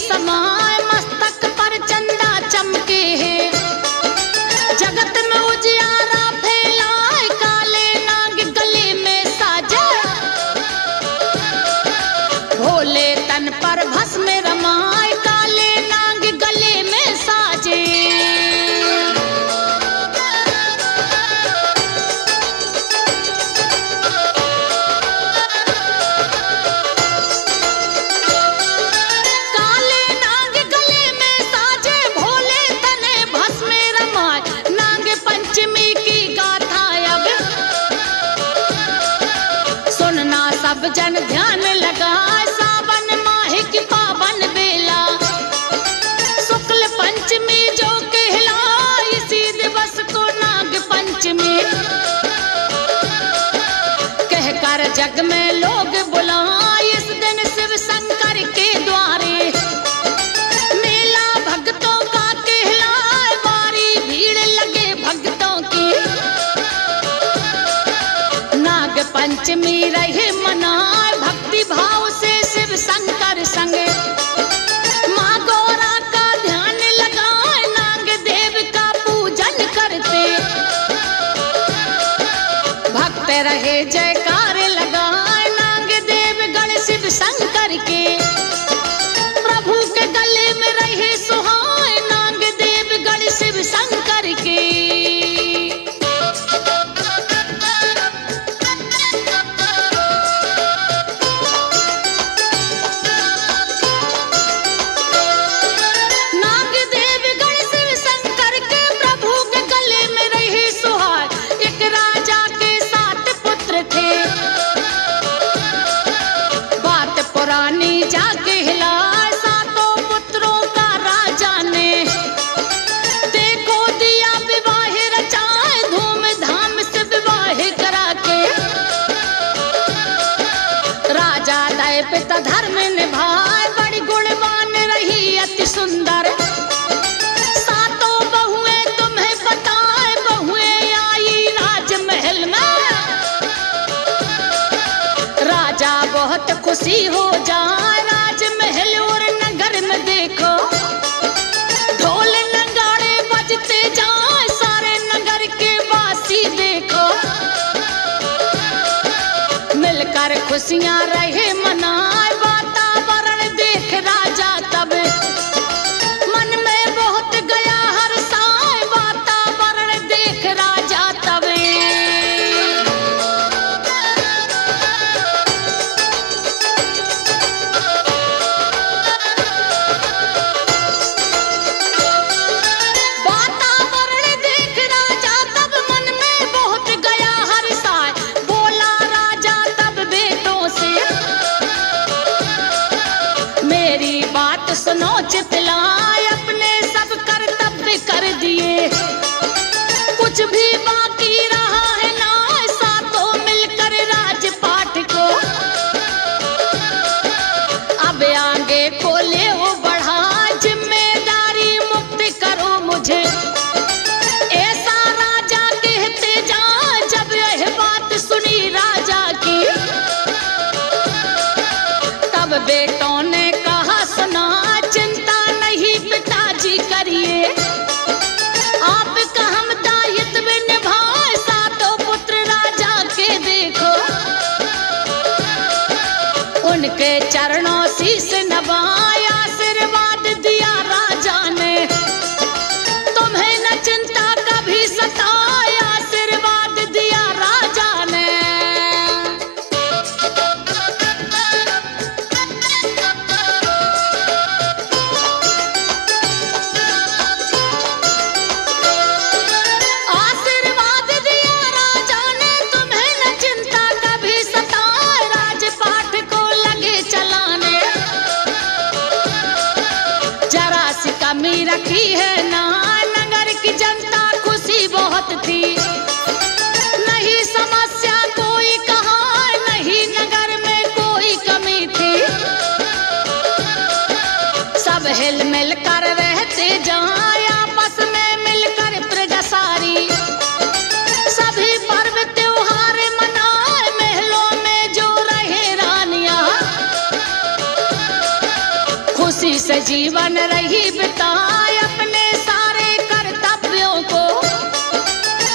समाय मस्तक पर चंदा चमके है, जगत में उजियारा फैलाए, काले नाग गले में साजे, भोले तन पर भस्म रमाए, काले नाग गले में साजे। सब जन ध्यान लगाए, सावन माह की पावन बेला, शुक्ल पंचमी जो कहलाए, इसी दिवस को नाग पंचमी कहकर जग में लोग बुलाए। इस दिन शिव शंकर के द्वारे मेला भक्तों का कहलाए, बारी भीड़ लगे भक्तों की, नाग पंचमी रहे मनाए, भक्ति भाव से शिव शंकर संगे माँ गौरा का ध्यान लगाए, नाग देव का पूजन करते भक्त रहे जयकार लगाए, नाग देव गण शिव शंकर के प्रभु के गले में रहे सुहाए, नाग देव गण शिव शंकर के। पिता धर्म निभाए, बड़ी गुणवान रही अति सुंदर, सातों बहुएं तुम्हें बताए, बहुएं आई राजमहल में, राजा बहुत खुशी हो जाए, राजमहल और नगर में देखो ढोल नगाड़े बजते जाए, सारे नगर के वासी देखो मिलकर खुशियां रहे मनाए, वातावरण देख राजा तब मन में बहुत गया हर्षाए, वातावरण देख राजा तब। वातावरण देख राजा तब मन में बहुत गया हर्षाए, बोला राजा तब बेटों से मेरी बात सुनो चितलाए, अपने सब कर्तव्य कर दिए, कुछ भी बाकी रहा है ना, सातों मिलकर राजपाट को अब आगे खोले हो बढ़ा, जिम्मेदारी मुक्त करो मुझे, ऐसा राजा कहते जा, जब यह बात सुनी राजा की तब बेटों ने कहा सुना, चिंता नहीं पिताजी करिए, आपका हम दायित्व निभाए, सातों पुत्र राजा के देखो, उनके चरणों शीश नवाए, आशीर्वाद दिया राजा ने, रखी है ना, नगर की जनता खुशी बहुत थी। नहीं समस्या कोई कहाँ, नहीं नगर में कोई कमी थी। सब हिल मिल कर रहते जाए, आपस में मिलकर प्रजा सारी। सभी पर्व त्योहार मनाए, महलों में जो रहे रानियां। खुशी से जीवन रही बिताए, अपने सारे कर्तव्यों को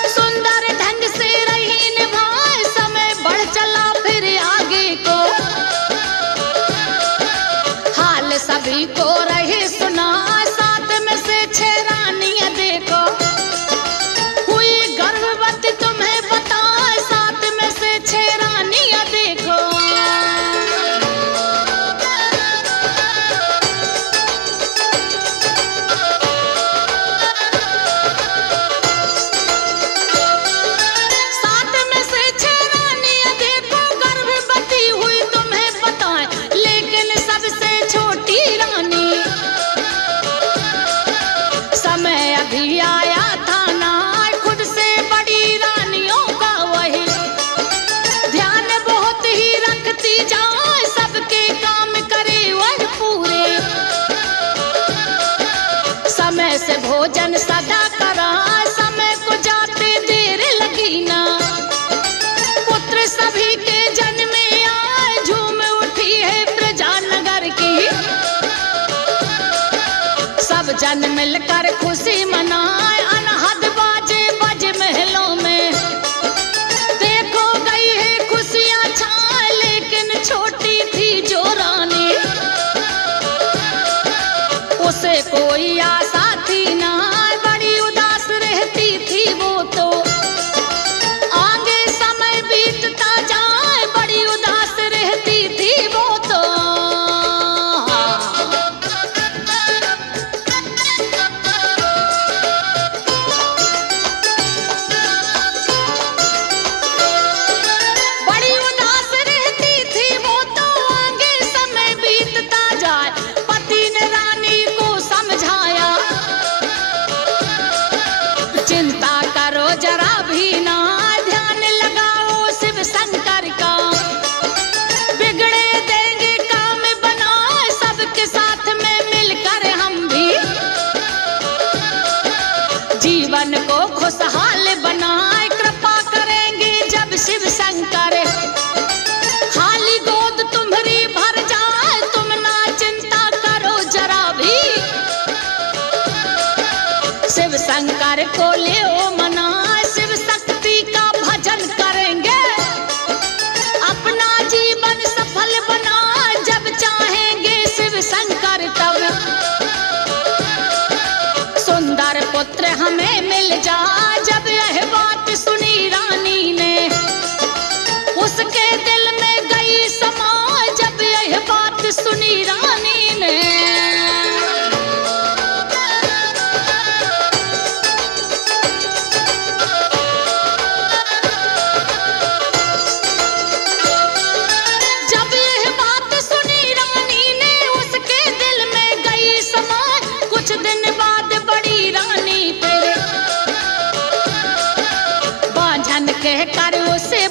सुंदर ढंग से रही निभाए। समय बढ़ चला फिर आगे को, हाल सभी को रहे सुना। साथ में से 6 रानियां देखो, हुई गर्भवती तुम्हें बताए। साथ में से 6 रानियां देखो। साथ में से 6 रानियां देखो, गर्भवती हुई तुम्हें बताए। लेकिन सबसे छोटी रानी, समय अभी आया था ना, खुद से बड़ी रानियों का वही ध्यान बहुत ही रखती जाए। सबके काम करे वह पूरे, समय से भोजन सदा करा। समय को जाते देर लगी ना, पुत्र सभी के जन्मे आए। झूम उठी है प्रजा नगर की, सब जन मिलकर खुशी मनाए। अनहद बाजे बज महलों में, देखो गई है खुशियां छाए। लेकिन छोटी थी जो रानी, उसे कोई आशा थी ना, बड़ी उदास रहती थी वो तो। आगे समय बीतता जाए, बड़ी उदास रहती थी वो तो। बड़ी उदास रहती थी वो तो, आगे समय बीतता जाए। पति ने रानी को समझाया, चिंता करो जरा भी ना, ध्यान लगाओ शिव शंकर का। बिगड़े देंगे काम बनाए, सबके साथ में मिलकर हम भी जीवन को खुशहाल बनाए। कृपा करेंगे जब शिव शंकर, खाली गोद तुम्हारी भर जाए। तुम ना चिंता करो जरा भी, शिव शंकर को ले ओ मनाए। शिव शक्ति का भजन करेंगे, अपना जीवन सफल बनाए। जब चाहेंगे शिव शंकर तब सुंदर पुत्र हमें मिल जाए। जब यह बात सुनी रानी ने, उसके दिल में गई समाए। जब यह बात सुनी रानी ने, जब यह बात सुनी रानी ने, उसके दिल में गई समाए। कुछ दिन बाद बड़ी रानी फिर बांझन कहकर उसे